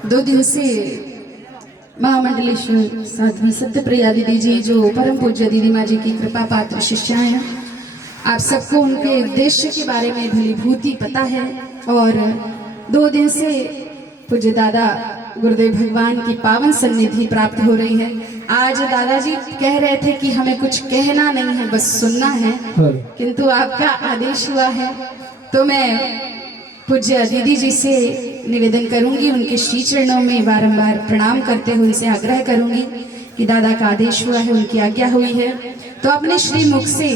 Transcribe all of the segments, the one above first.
दो दिन से महामंडलेश्वर साध्वी सत्यप्रिया दीदी जी जो परम पूज्य दीदी माँ जी की कृपा पात्र शिष्या हैं, आप सबको उनके उद्देश्य के बारे में भलीभूति पता है। और 2 दिन से पूज्य दादा गुरुदेव भगवान की पावन सन्निधि प्राप्त हो रही है। आज दादाजी कह रहे थे कि हमें कुछ कहना नहीं है, बस सुनना है, किंतु आपका आदेश हुआ है तो मैं पूज्य दीदी जी से निवेदन करूंगी, उनके श्री चरणों में बारंबार प्रणाम करते हुए उनसे आग्रह करूंगी कि दादा का आदेश हुआ है, उनकी आज्ञा हुई है, तो अपने श्री मुख से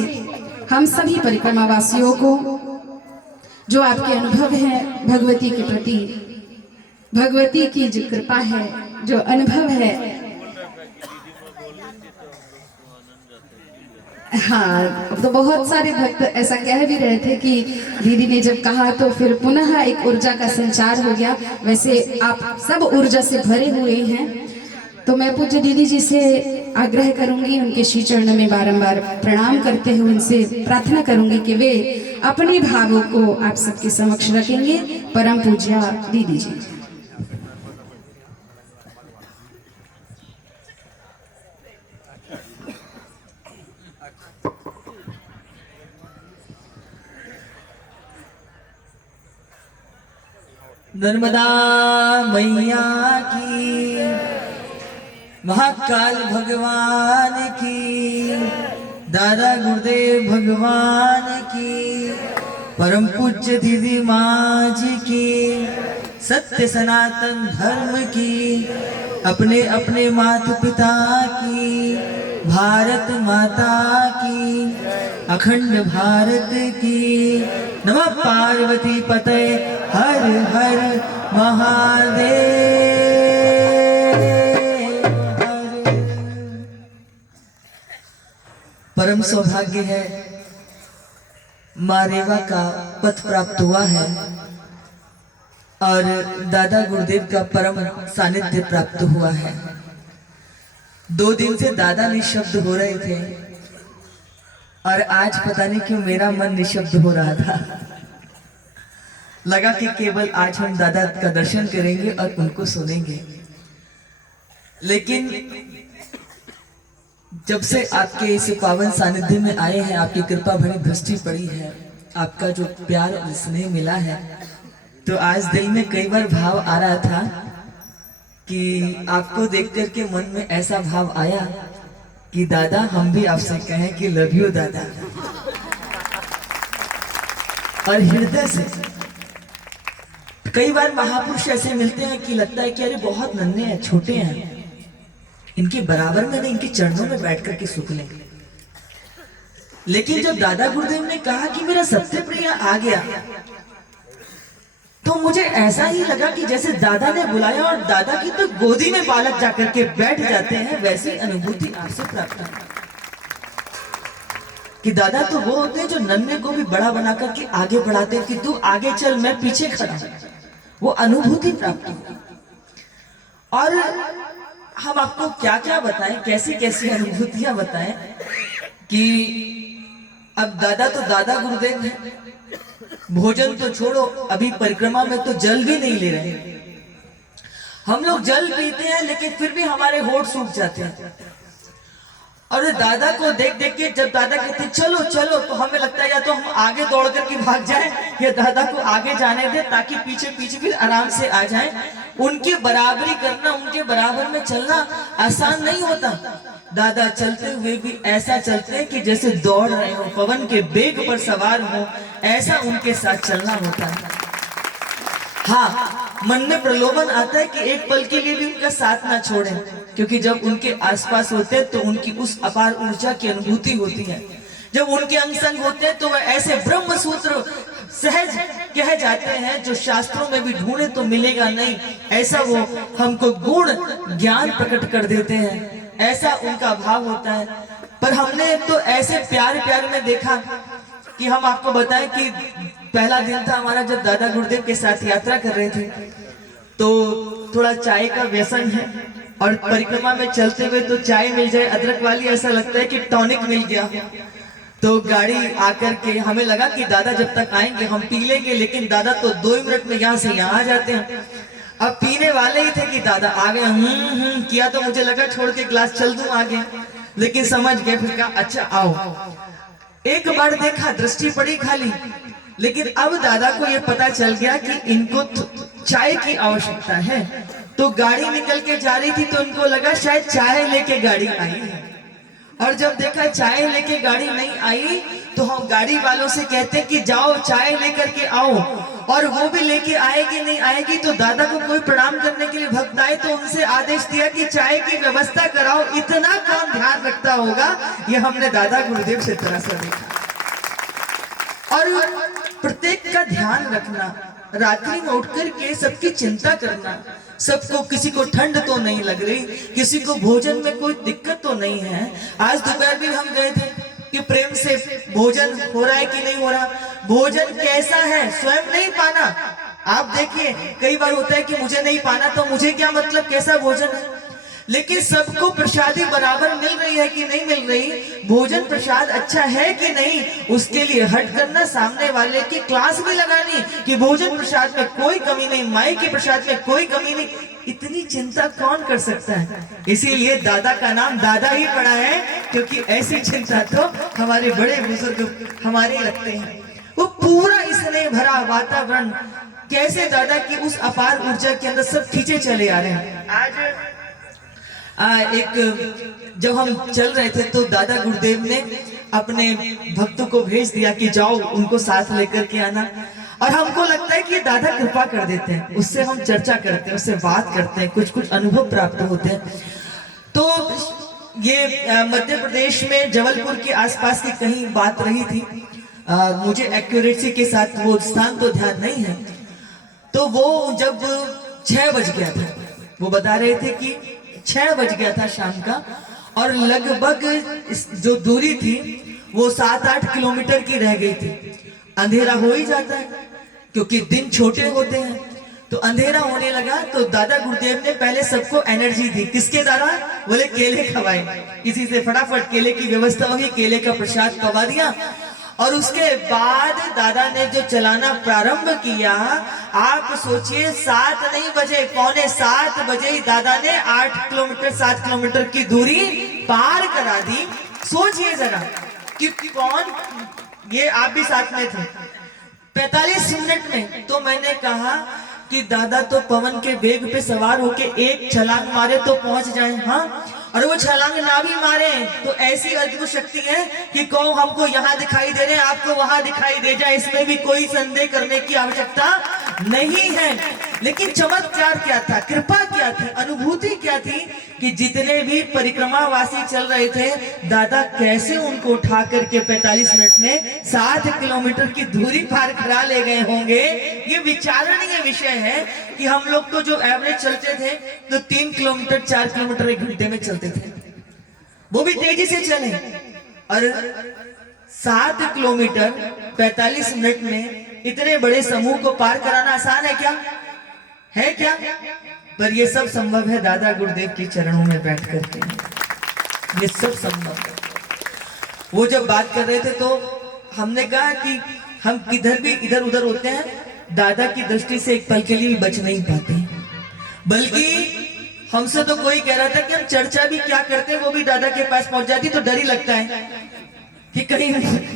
हम सभी परिक्रमा वासियों को जो आपके अनुभव है भगवती के प्रति, भगवती की जो कृपा है, जो अनुभव है, हाँ, तो बहुत सारे भक्त ऐसा कह भी रहे थे कि दीदी ने जब कहा तो फिर पुनः एक ऊर्जा का संचार हो गया। वैसे आप सब ऊर्जा से भरे हुए हैं, तो मैं पूज्य दीदी जी से आग्रह करूंगी, उनके श्री चरणों में बारंबार प्रणाम करते हुए उनसे प्रार्थना करूंगी कि वे अपने भावों को आप सबके समक्ष रखेंगे। परम पूज्य दीदी जी। नर्मदा मैया की, महाकाल भगवान की, दादा गुरुदेव भगवान की, परम पूज्य दीदी माँ जी की, सत्य सनातन धर्म की, अपने अपने माता पिता की, भारत माता की, अखंड भारत की, नमः पार्वती पते हर हर महादेव हर। परम सौभाग्य है, माँ रेवा का पथ प्राप्त हुआ है और दादा गुरुदेव का परम सानिध्य प्राप्त हुआ है। 2 दिन से दादा निशब्द हो रहे थे और आज पता नहीं क्यों मेरा मन निशब्द हो रहा था। लगा कि केवल आज हम दादा का दर्शन करेंगे और उनको सुनेंगे, लेकिन जब से आपके इस पावन सानिध्य में आए हैं, आपकी कृपा भरी दृष्टि पड़ी है, आपका जो प्यार और स्नेह मिला है, तो आज दिल में कई बार भाव आ रहा था कि आपको देख करके मन में ऐसा भाव आया कि दादा हम भी आपसे कहें कि लव यू दादा, और हृदय से। कई बार महापुरुष ऐसे मिलते हैं कि लगता है कि अरे बहुत नन्हे हैं, छोटे हैं, इनके बराबर में नहीं, इनके चरणों में बैठ करके सुख लें। लेकिन जब दादा गुरुदेव ने कहा कि मेरा सत्यप्रिय आ गया, तो मुझे ऐसा ही लगा कि जैसे दादा ने बुलाया और दादा की तो गोदी में बालक जाकर के बैठ जाते हैं, वैसी अनुभूति आपसे प्राप्त हुई कि दादा तो वो होते हैं जो नन्हे को भी बड़ा बना करके आगे बढ़ाते हैं कि तू आगे चल, मैं पीछे खड़ा हूं। वो अनुभूति प्राप्त हुई। और हम आपको क्या क्या बताएं, कैसी कैसी अनुभूतियां बताएं कि अब दादा तो दादा गुरुदेव हैं, भोजन तो छोड़ो, अभी परिक्रमा में तो जल भी नहीं ले रहे। हम लोग जल पीते हैं लेकिन फिर भी हमारे होठ सूख जाते हैं। और दादा को देख देख के जब दादा कहते चलो चलो, तो हमें लगता है या तो हम आगे दौड़ करके भाग जाएं या दादा को आगे जाने दे ताकि पीछे पीछे फिर आराम से आ जाएं। उनकी बराबरी करना, उनके बराबर में चलना आसान नहीं होता। दादा चलते हुए भी ऐसा चलते हैं कि जैसे दौड़ रहे हो, पवन के बेग पर सवार हो, ऐसा उनके साथ चलना होता है। हाँ, मन में प्रलोभन आता है कि एक पल के लिए भी उनका साथ ना छोड़ें, क्योंकि जब उनके आसपास होते हैं तो उनकी उस अपार ऊर्जा की अनुभूति होती है। जब उनके अंग संग होते हैं तो वह ऐसे ब्रह्म सूत्र सहज कह जाते हैं जो शास्त्रों में भी ढूंढे तो मिलेगा नहीं, ऐसा वो हमको गुण ज्ञान प्रकट कर देते हैं, ऐसा उनका भाव होता है। पर हमने तो ऐसे प्यार प्यार में देखा कि हम आपको बताएं कि पहला दिन था हमारा जब दादा गुरुदेव के साथ यात्रा कर रहे थे, तो थोड़ा चाय का व्यसन है और परिक्रमा में चलते हुए तो चाय मिल जाए अदरक वाली, ऐसा लगता है कि टॉनिक मिल गया। तो गाड़ी आकर के हमें लगा कि दादा जब तक आएंगे हम पी लेंगे, लेकिन दादा तो 2 मिनट में यहाँ से यहाँ आ जाते हैं। अब पीने वाले ही थे कि दादा आगे किया तो मुझे लगा छोड़ के ग्लास चल दूं आगे, लेकिन समझ गए, फिर कहा अच्छा आओ। एक बार देखा, दृष्टि पड़ी खाली, लेकिन अब दादा को ये पता चल गया कि इनको चाय की आवश्यकता है। तो गाड़ी निकल के जा रही थी तो इनको लगा शायद चाय लेके गाड़ी आई है, और जब देखा चाय लेके गाड़ी नहीं आई तो हम गाड़ी वालों से कहते कि जाओ चाय लेकर के आओ, और वो भी लेके आएगी नहीं आएगी। तो दादा को कोई प्रणाम करने के लिए भक्त आए तो उनसे आदेश दिया कि चाय की व्यवस्था कराओ। इतना काम ध्यान रखता होगा, ये हमने दादा गुरुदेव से तरह से देखा। और प्रत्येक का ध्यान रखना, रात्रि में उठकर के सबकी चिंता करना, सबको, किसी को ठंड तो नहीं लग रही, किसी को भोजन में कोई दिक्कत तो नहीं है। आज दोपहर भी हम गए थे कि प्रेम से भोजन हो रहा है कि नहीं हो रहा, भोजन कैसा है स्वयं नहीं पाना। आप देखिए कई बार होता है कि मुझे नहीं पाना तो मुझे क्या मतलब कैसा भोजन है, लेकिन सबको प्रसादी बराबर मिल रही है कि नहीं मिल रही, भोजन प्रसाद अच्छा है कि नहीं, उसके लिए हट करना, सामने वाले की क्लास भी लगानी कि भोजन प्रसाद में कोई कमी नहीं, माई के प्रसाद में कोई कमी नहीं। इतनी चिंता कौन कर सकता है? इसीलिए दादा का नाम दादा ही पड़ा है, क्योंकि ऐसी चिंता तो हमारे बड़े बुजुर्ग हमारे लगते हैं। वो पूरा इसने भरा वातावरण, कैसे दादा की उस अपार ऊर्जा के अंदर सब खींचे चले आ रहे हैं। आज एक जब हम चल रहे थे तो दादा गुरुदेव ने अपने भक्तों को भेज दिया कि जाओ उनको साथ लेकर के आना, और हमको लगता है कि दादा कृपा कर देते हैं, उससे हम चर्चा करते हैं, उससे बात करते हैं, कुछ कुछ अनुभव प्राप्त होते हैं। तो ये मध्य प्रदेश में जबलपुर के आसपास की कहीं बात रही थी, मुझे एक्यूरेसी के साथ वो स्थान तो ध्यान नहीं है। तो वो जब 6 बज गया था, वो बता रहे थे कि 6 बज गया था शाम का, और लगभग जो दूरी थी वो 7-8 किलोमीटर की रह गई थी। अंधेरा हो ही जाता है क्योंकि दिन छोटे होते हैं, तो अंधेरा होने लगा। तो दादा गुरुदेव ने पहले सबको एनर्जी दी, किसके द्वारा? बोले केले खवाए, किसी से फटाफट केले की व्यवस्था होगी, केले का प्रसाद पवा दिया। और उसके बाद दादा ने जो चलाना प्रारंभ किया, आप सोचिए 7 नहीं बजे, 6:45 बजे ही दादा ने 8 किलोमीटर 7 किलोमीटर की दूरी पार करा दी। सोचिए जरा कि कौन, ये आप भी साथ में थे, 45 मिनट में। तो मैंने कहा कि दादा तो पवन के वेग पे सवार होके एक छलांग मारे तो पहुंच जाए, हाँ, और वो छलांग ना भी मारे तो ऐसी अद्भुत शक्ति है कि कहो हमको यहाँ दिखाई दे रहे हैं, आपको वहां दिखाई दे जाए, इसमें भी कोई संदेह करने की आवश्यकता नहीं है। लेकिन चमत्कार क्या था, कृपा क्या थी, अनुभूति क्या थी कि जितने भी परिक्रमावासी चल रहे थे, दादा कैसे उनको उठा करके 45 मिनट में 7 किलोमीटर की दूरी पार करा ले गए होंगे। ये विचारणीय विषय है कि हम लोग तो जो एवरेज चलते थे तो 3 किलोमीटर 4 किलोमीटर 1 घंटे में चलते थे, वो भी तेजी से चले, और 7 किलोमीटर 45 मिनट में इतने बड़े समूह को पार कराना आसान है क्या? है क्या? पर ये सब संभव है दादा गुरुदेव के चरणों में बैठ करके, ये सब संभव है। वो जब बात कर रहे थे तो हमने कहा कि हम किधर भी इधर उधर होते हैं, दादा की दृष्टि से एक पल के लिए भी बच नहीं पाते। बल्कि हमसे तो कोई कह रहा था कि हम चर्चा भी क्या करते हैं, वो भी दादा के पास पहुंच जाती तो डर ही लगता है कि कहीं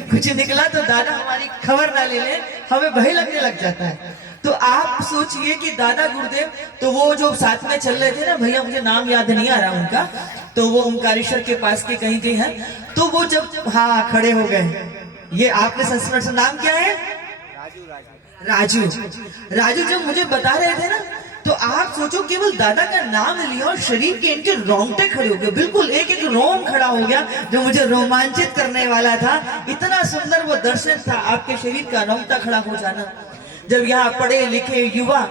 कुछ निकला तो दादा हमारी खबर ना ले ले, हमें भय लगने लग जाता है। तो आप सोचिए कि दादा गुरुदेव, तो वो जो साथ में चल रहे थे ना भैया, मुझे नाम याद नहीं आ रहा उनका, तो वो ओंकारेश्वर के पास के कहीं कहीं है, तो वो जब हाँ खड़े हो गए, ये आपने संस्मरण से नाम क्या है? राजू। राजू जब मुझे बता रहे थे ना, तो आप सोचो केवल दादा का नाम लिया और शरीर के इनके रोंगटे खड़े हो गए, बिल्कुल एक एक रोम खड़ा हो गया जो मुझे रोमांचित करने वाला था। इतना सुंदर वो दर्शन था, आपके शरीर का रोंगटा खड़ा हो जाना। जब यहाँ पढ़े लिखे युवा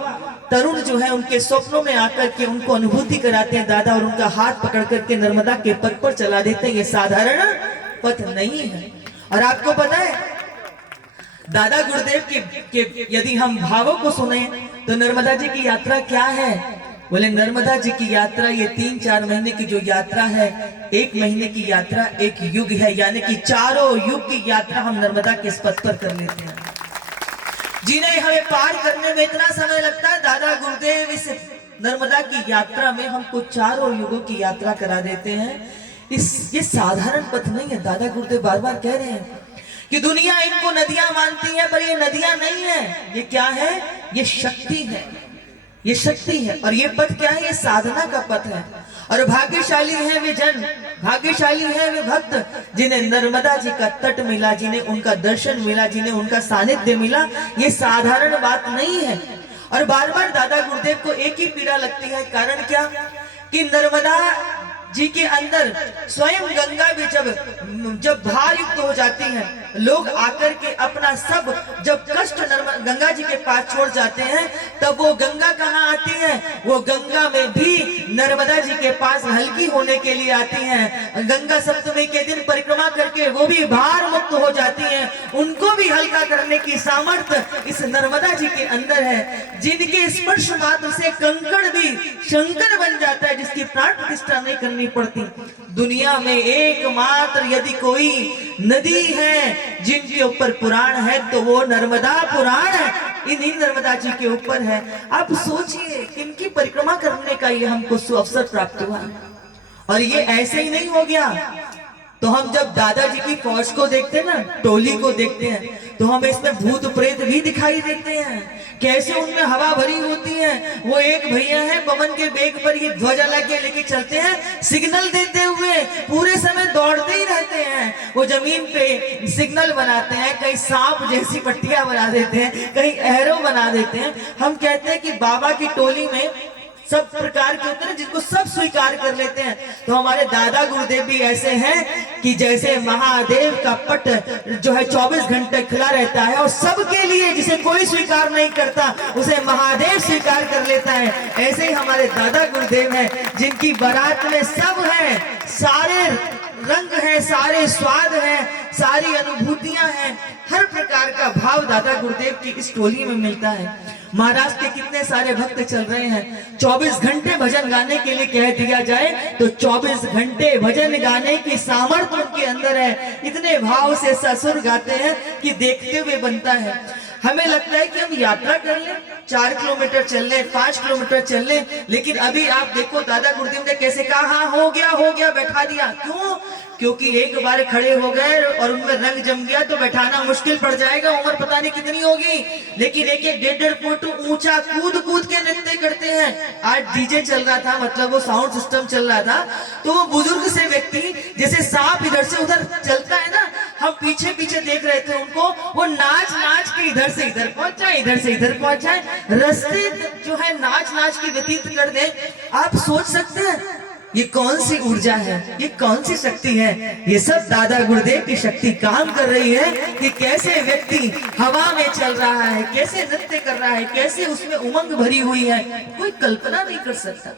तरुण जो है उनके स्वप्नों में आकर के उनको अनुभूति कराते हैं दादा, और उनका हाथ पकड़ करके नर्मदा के पथ पर चला देते हैं, ये साधारण पथ नहीं है। और आपको पता है दादा गुरुदेव के यदि हम भावों को सुने तो नर्मदा जी की यात्रा क्या है? बोले नर्मदा जी की यात्रा ये 3-4 महीने की जो यात्रा है, 1 महीने की यात्रा 1 युग है, यानी कि 4 युग की यात्रा हम नर्मदा के इस पथ पर कर लेते हैं। जिन्हें हमें पार करने में इतना समय लगता है, दादा गुरुदेव इस इस नर्मदा की यात्रा में हमको चारों युगों की यात्रा करा देते हैं। ये साधारण पथ नहीं है। दादा गुरुदेव बार बार कह रहे हैं कि दुनिया इनको नदियां मानती है, पर ये नदियां नहीं है। ये क्या है? ये शक्ति है, ये शक्ति है। और ये पथ क्या है? ये साधना का पथ है। और भाग्यशाली है वे जन, भाग्यशाली है वे भक्त जिन्हें नर्मदा जी का तट मिला, जिन्हें उनका दर्शन मिला, जिन्हें उनका सानिध्य मिला। ये साधारण बात नहीं है। और बार बार दादा गुरुदेव को एक ही पीड़ा लगती है। कारण क्या? कि नर्मदा जी के अंदर स्वयं गंगा भी जब भार युक्त हो जाती है, लोग आकर के अपना सब जब कष्ट गंगा जी के पास छोड़ जाते हैं, तब वो गंगा कहाँ आती है? वो गंगा में भी नर्मदा जी के पास हल्की होने के लिए आती हैं। गंगा सप्तमी के दिन परिक्रमा करके वो भी भार मुक्त हो जाती हैं। उनको भी हल्का करने की सामर्थ्य इस नर्मदा जी के अंदर है, जिनके स्पर्श मात्र से कंकड़ भी शंकर बन जाता है, जिसकी प्राण प्रतिष्ठा नहीं करनी पड़ती। दुनिया में एकमात्र यदि कोई नदी है जिनके ऊपर पुराण है, तो वो नर्मदा पुराण है, इन्हीं नर्मदा जी के ऊपर है। आप सोचिए, इनकी परिक्रमा करने का ये हमको अवसर प्राप्त हुआ। और ये ऐसे ही नहीं हो गया। तो हम जब दादाजी की फौज को देखते हैं ना, टोली को देखते हैं, तो हमें इसमें भूत प्रेत भी दिखाई देते हैं। कैसे उनमें हवा भरी होती है। वो एक भैया है, पवन के बेग पर ये ध्वजा लेके चलते हैं, सिग्नल देते हुए पूरे समय दौड़ते ही रहते हैं। वो जमीन पे सिग्नल बनाते हैं, कहीं सांप जैसी पट्टियां बना देते हैं, कहीं एरो बना देते हैं। हम कहते हैं कि बाबा की टोली में सब प्रकार के होते हैं जिनको सब स्वीकार कर लेते हैं। तो हमारे दादा गुरुदेव भी ऐसे हैं कि जैसे महादेव का पट जो है 24 घंटे खुला रहता है, और सबके लिए जिसे कोई स्वीकार नहीं करता उसे महादेव स्वीकार कर लेता है। ऐसे ही हमारे दादा गुरुदेव हैं, जिनकी बारात में सब है, सारे रंग है, सारे स्वाद है, सारी अनुभूतियां हैं, हर प्रकार का भाव दादा गुरुदेव की इस टोली में मिलता है। महाराष्ट्र के कितने सारे भक्त चल रहे हैं। 24 घंटे भजन गाने के लिए कह दिया जाए तो 24 घंटे भजन गाने की सामर्थ्य उनके अंदर है। इतने भाव से ससुर गाते हैं कि देखते हुए बनता है। हमें लगता है कि हम यात्रा कर लें, 4 किलोमीटर चल लें, 5 किलोमीटर चल लें, लेकिन अभी आप देखो दादा गुरुदेव ने कैसे कहा, हाँ हो गया, बैठा दिया। क्यों? क्योंकि एक बार खड़े हो गए और उनमें रंग जम गया तो बैठाना मुश्किल पड़ जाएगा। उम्र पता नहीं कितनी होगी, लेकिन एक 1.5 फुट ऊंचा कूद के नृत्य करते हैं। आज डीजे चल रहा था, मतलब वो साउंड सिस्टम चल रहा था, तो वो बुजुर्ग से व्यक्ति जैसे सांप इधर से उधर चलता है ना, हम पीछे देख रहे थे उनको। वो नाच के इधर से इधर पहुंचा, इधर से इधर पहुंचा, रास्ते जो है नाच के व्यतीत कर दे। आप सोच सकते हैं ये कौन सी ऊर्जा है, ये कौन सी शक्ति है? ये सब दादा गुरुदेव की शक्ति काम कर रही है कि कैसे व्यक्ति हवा में चल रहा है, कैसे नृत्य कर रहा है, कैसे उसमें उमंग भरी हुई है, कोई कल्पना नहीं कर सकता।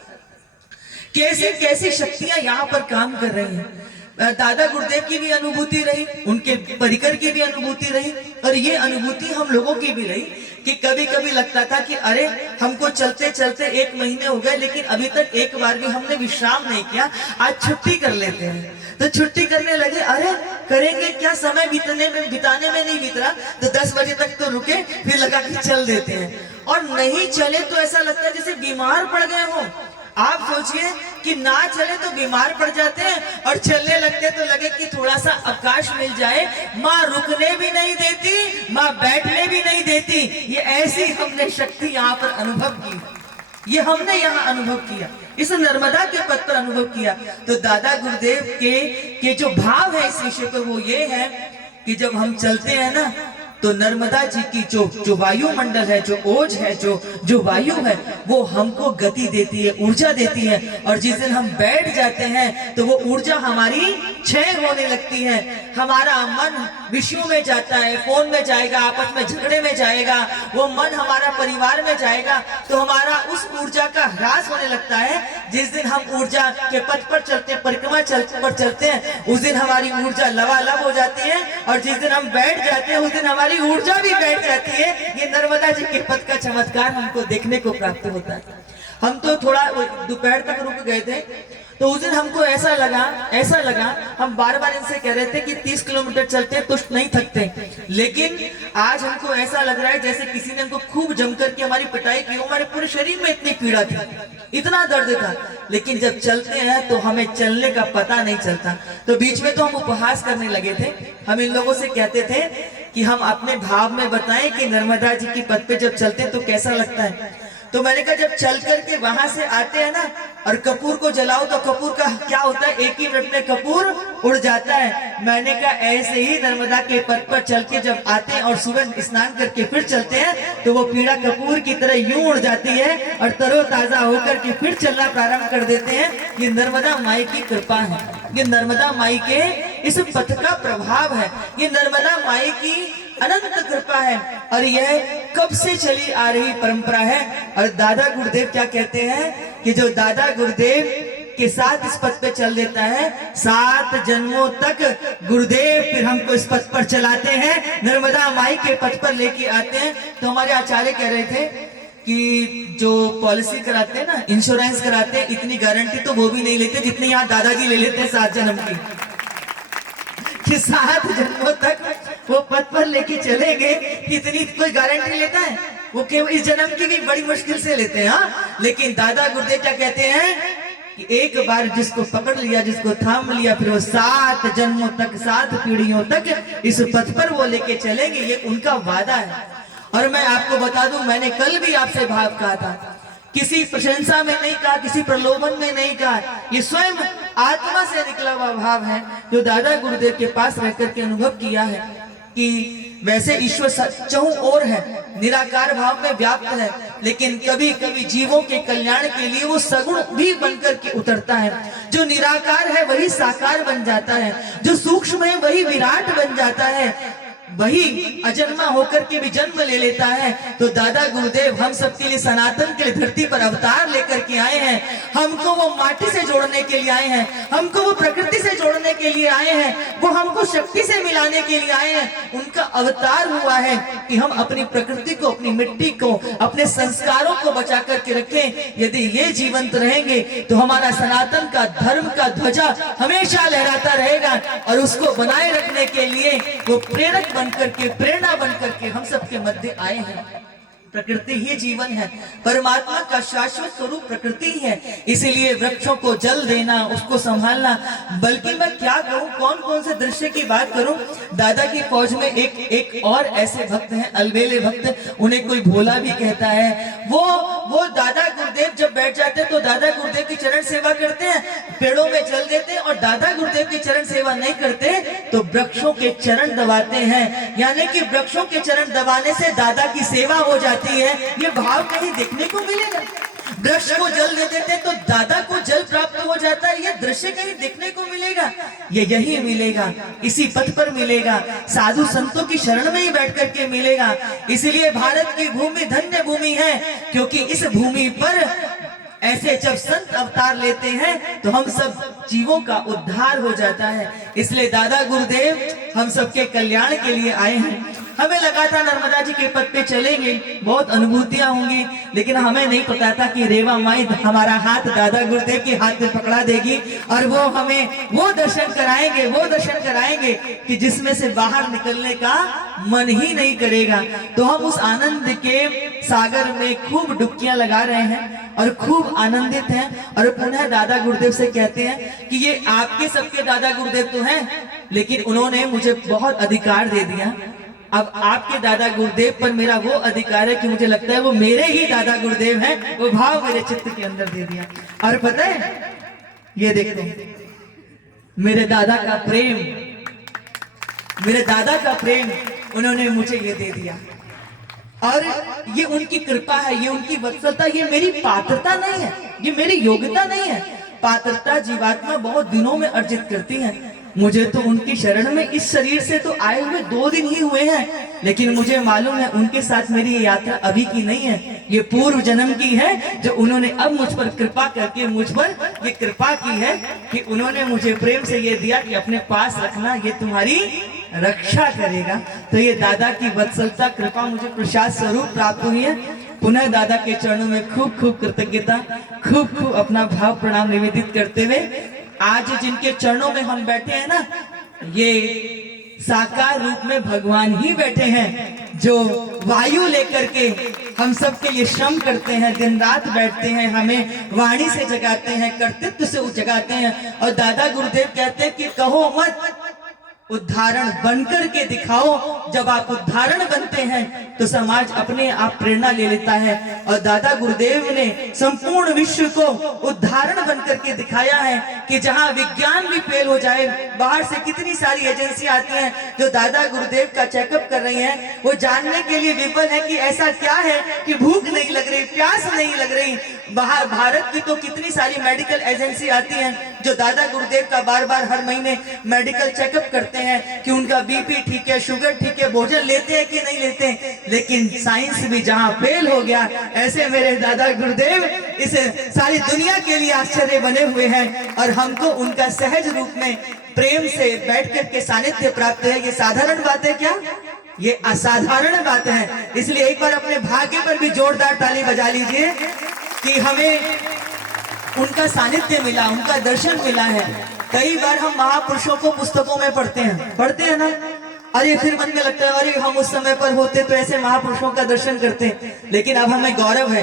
कैसे शक्तियां यहाँ पर काम कर रही हैं। दादा गुरुदेव की भी अनुभूति रही, उनके परिकर की भी अनुभूति रही, और ये अनुभूति हम लोगों की भी रही कि कभी कभी लगता था कि अरे हमको चलते 1 महीने हो गए, लेकिन अभी तक एक बार भी हमने विश्राम नहीं किया, आज छुट्टी कर लेते हैं। तो छुट्टी करने लगे, अरे करेंगे क्या, समय बिताने में नहीं बीत रहा, तो 10 बजे तक तो रुके, फिर लगा कि चल देते हैं। और नहीं चले तो ऐसा लगता है जैसे बीमार पड़ गए हो। आप सोचिए कि ना चले तो बीमार पड़ जाते हैं, और चलने लगते तो लगे कि थोड़ा सा अवकाश मिल जाए। माँ रुकने भी नहीं देती, माँ बैठने भी नहीं देती। ये ऐसी हमने शक्ति यहाँ पर अनुभव की, ये हमने यहाँ अनुभव किया, इस नर्मदा के पद पर अनुभव किया। तो दादा गुरुदेव के जो भाव है इस विषय पर वो ये है कि जब हम चलते हैं ना, तो नर्मदा जी की जो वायुमंडल है, जो ओज है, जो वायु है, वो हमको गति देती है, ऊर्जा देती है। और जिस दिन हम बैठ जाते हैं तो वो ऊर्जा हमारी क्षय होने लगती है। हमारा मन विषयों में जाता है, फोन में जाएगा, आपस में झगड़े में जाएगा, वो मन हमारा परिवार में जाएगा, तो हमारा उस ऊर्जा का ह्रास होने लगता है। जिस दिन हम ऊर्जा के पथ पर चलते हैं, परिक्रमा पर चलते हैं, उस दिन हमारी ऊर्जा लबालब हो जाती है, और जिस दिन हम बैठ जाते हैं उस दिन हमारी ऊर्जा भी बैठ जाती है। ये नर्मदा जी के पद का चमत्कार हमको देखने को प्राप्त होता है। हम तो थोड़ा दोपहर तक रुक गए थे, तो उस दिन हमको ऐसा लगा हम बार बार इनसे कह रहे थे कि 30 किलोमीटर चलते तो नहीं थकते, लेकिन आज हमको ऐसा लग रहा है जैसे किसी ने हमको खूब जम करके हमारी पिटाई की, हमारे पूरे शरीर में इतनी पीड़ा थी, इतना दर्द था, लेकिन जब चलते हैं तो हमें चलने का पता नहीं चलता। तो बीच में तो हम उपहास करने लगे थे, हम इन लोगों से कहते थे कि हम अपने भाव में बताएं कि नर्मदा जी की पथ पे जब चलते हैं तो कैसा लगता है। तो मैंने कहा जब चल करके वहां से आते हैं ना और कपूर को जलाओ तो कपूर का क्या होता है, एक ही मिनट में कपूर उड़ जाता है। मैंने कहा ऐसे ही नर्मदा के पथ पर चल के जब आते हैं और सुबह स्नान करके फिर चलते हैं तो वो पीड़ा कपूर की तरह यूं उड़ जाती है और तरोताजा होकर के फिर चलना प्रारंभ कर देते हैं। ये नर्मदा माई की कृपा है, ये नर्मदा माई के इस पथ का प्रभाव है, ये नर्मदा माई की अनंत कृपा है और यह कब से चली आ रही परंपरा है। और दादा गुरुदेव क्या कहते हैं कि जो दादा गुरुदेव के साथ इस पथ पे चल देता है 7 जन्मों तक गुरुदेव फिर हमको इस पथ पर चलाते हैं, नर्मदा माई के पथ पर लेके आते हैं। तो हमारे आचार्य कह रहे थे कि जो पॉलिसी कराते हैं ना, इंश्योरेंस कराते हैं, इतनी गारंटी तो वो भी नहीं लेते जितनी यहाँ दादाजी ले लेते हैं 7 जन्म की, कि 7 जन्मों तक वो पथ पर लेके चलेंगे, इतनी कोई गारंटी लेता है? वो केवल इस जन्म की भी बड़ी मुश्किल से लेते हैं। हाँ, लेकिन दादा गुरुदेव क्या कहते हैं कि एक बार जिसको पकड़ लिया, जिसको थाम लिया, फिर वो 7 जन्मों तक, 7 पीढ़ियों तक इस पथ पर वो लेके चलेंगे, ये उनका वादा है। और मैं आपको बता दूं, मैंने कल भी आपसे भाव कहा था, किसी प्रशंसा में नहीं कहा, किसी प्रलोभन में नहीं कहा, ये स्वयं आत्मा से निकला हुआ भाव है जो दादा गुरुदेव के पास रहकर के अनुभव किया है कि वैसे ईश्वर चहुं ओर है, निराकार भाव में व्याप्त है, लेकिन कभी कभी जीवों के कल्याण के लिए वो सगुण भी बनकर के उतरता है। जो निराकार है वही साकार बन जाता है, जो सूक्ष्म है वही विराट बन जाता है, वही अजन्मा होकर के भी जन्म ले लेता है। तो दादा गुरुदेव हम सबके लिए, सनातन के लिए धरती पर अवतार लेकर के आए हैं, हमको वो माटी से जोड़ने के लिए आए हैं, हमको वो प्रकृति से जोड़ने के लिए आए हैं, वो हमको शक्ति से मिलाने के लिए आए हैं। उनका अवतार हुआ है कि हम अपनी प्रकृति को, अपनी मिट्टी को, अपने संस्कारों को बचा करके रखें। यदि ये जीवंत रहेंगे तो हमारा सनातन का धर्म का ध्वजा हमेशा लहराता रहेगा और उसको बनाए रखने के लिए वो प्रेरक बनकर के, प्रेरणा बनकर के हम सबके मध्य आए हैं। प्रकृति ही जीवन है, परमात्मा का शाश्वत स्वरूप प्रकृति है, इसीलिए वृक्षों को जल देना, उसको संभालना। बल्कि मैं क्या कहूँ, कौन कौन से दृश्य की बात करूं। दादा की फौज में एक और ऐसे भक्त हैं, अलबेले भक्त, उन्हें कोई भोला भी कहता है। वो दादा गुरुदेव जब बैठ जाते हैं तो दादा गुरुदेव की चरण सेवा करते हैं, पेड़ों में जल देते हैं, और दादा गुरुदेव की चरण सेवा नहीं करते तो वृक्षों के चरण दबाते हैं, यानी कि वृक्षों के चरण दबाने से दादा की सेवा हो जाती है। ये भाव कहीं देखने को मिलेगा? वृक्ष को जल दे देते तो दादा को जल प्राप्त हो जाता है, ये दृश्य कहीं देखने को मिलेगा? ये यही मिलेगा, इसी पथ पर मिलेगा, साधु संतों की शरण में ही बैठ करके मिलेगा। इसलिए भारत की भूमि धन्य भूमि है, क्योंकि इस भूमि पर ऐसे जब संत अवतार लेते हैं तो हम सब जीवों का उद्धार हो जाता है। इसलिए दादा गुरुदेव हम सबके कल्याण के लिए आए हैं। हमें लगा था नर्मदा जी के पथ पे चलेंगे, बहुत अनुभूतियां होंगी, लेकिन हमें नहीं पता था कि रेवा माई हमारा हाथ दादा गुरुदेव के हाथ में पकड़ा देगी और वो हमें वो दर्शन कराएंगे कि जिसमें से बाहर निकलने का मन ही नहीं करेगा। तो हम उस आनंद के सागर में खूब डुबकियां लगा रहे हैं और खूब आनंदित हैं। और पुनः दादा गुरुदेव से कहते हैं कि ये आपके सबके दादा गुरुदेव तो हैं, लेकिन उन्होंने मुझे बहुत अधिकार दे दिया। अब आपके दादा गुरुदेव पर मेरा वो अधिकार है कि मुझे लगता है वो मेरे ही दादा गुरुदेव हैं, वो भाव मेरे चित्त के अंदर दे दिया। और पता है, ये देखो मेरे दादा का प्रेम, मेरे दादा का प्रेम उन्होंने मुझे ये दे दिया। और ये उनकी कृपा है, ये उनकी वत्सलता, ये मेरी पात्रता नहीं है, ये मेरी योग्यता नहीं है। पात्रता जीवात्मा बहुत दिनों में अर्जित करती है। मुझे तो उनकी शरण में इस शरीर से तो आए हुए 2 दिन ही हुए हैं, लेकिन मुझे मालूम है उनके साथ मेरी ये यात्रा अभी की नहीं है, ये पूर्व जन्म की है, जो उन्होंने अब मुझ पर कृपा करके मुझ पर ये कृपा की है कि उन्होंने मुझे प्रेम से ये दिया कि अपने पास रखना, ये तुम्हारी रक्षा करेगा। तो ये दादा की वत्सलता कृपा मुझे प्रसाद स्वरूप प्राप्त हुई है। पुनः दादा के चरणों में खूब खूब कृतज्ञता, खूब खूब अपना भाव प्रणाम निवेदित करते हुए आज जिनके चरणों में हम बैठे हैं ना, ये साकार रूप में भगवान ही बैठे हैं, जो वायु लेकर के हम सब के लिए श्रम करते हैं, दिन रात बैठते हैं, हमें वाणी से जगाते हैं, कर्तृत्व से जगाते हैं। और दादा गुरुदेव कहते हैं कि कहो मत, उदाहरण बनकर के दिखाओ। जब आप उदाहरण बनते हैं तो समाज अपने आप प्रेरणा ले लेता है। और दादा गुरुदेव ने संपूर्ण विश्व को उदाहरण बनकर के दिखाया है कि जहां विज्ञान भी फेल हो जाए, बाहर से कितनी सारी एजेंसी आती हैं जो दादा गुरुदेव का चेकअप कर रही हैं, वो जानने के लिए विफल है कि ऐसा क्या है कि भूख नहीं लग रही, प्यास नहीं लग रही। बाहर भारत की तो कितनी सारी मेडिकल एजेंसी आती हैं जो दादा गुरुदेव का बार बार हर महीने मेडिकल चेकअप करते हैं कि उनका बीपी ठीक है, शुगर ठीक है, भोजन लेते हैं कि नहीं लेते हैं। लेकिन साइंस भी जहां फेल हो गया, ऐसे मेरे दादा गुरुदेव इस सारी दुनिया के लिए आश्चर्य बने हुए हैं। और हमको उनका सहज रूप में प्रेम से बैठ कर के सानिध्य प्राप्त है। ये साधारण बात है क्या? ये असाधारण बात है। इसलिए एक बार अपने भाग्य पर भी जोरदार ताली बजा लीजिए कि हमें उनका सानिध्य मिला, उनका दर्शन मिला है। कई बार हम महापुरुषों को पुस्तकों में पढ़ते हैं ना, अरे फिर मन में लगता है अरे हम उस समय पर होते तो ऐसे महापुरुषों का दर्शन करते। लेकिन अब हमें गौरव है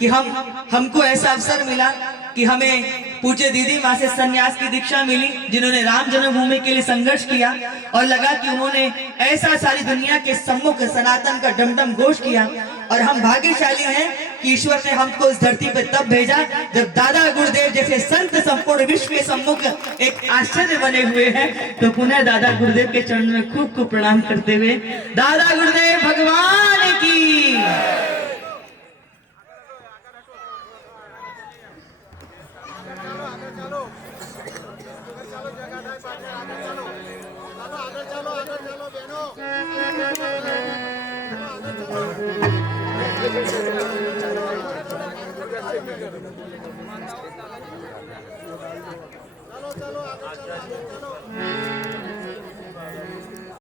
कि हमको ऐसा अवसर मिला कि हमें पूज्य दीदी माँ से सन्यास की दीक्षा मिली, जिन्होंने राम जन्मभूमि के लिए संघर्ष किया और लगा कि उन्होंने ऐसा सारी दुनिया के सम्मुख सनातन का डमडम घोष किया। और हम भाग्यशाली हैं कि ईश्वर ने हमको इस धरती पर तब भेजा जब दादा गुरुदेव जैसे संत संपूर्ण विश्व के सम्मुख एक आश्चर्य बने हुए हैं। तो पुनः दादा गुरुदेव के चरण में खूब खूब प्रणाम करते हुए दादा गुरुदेव भगवान की। चलो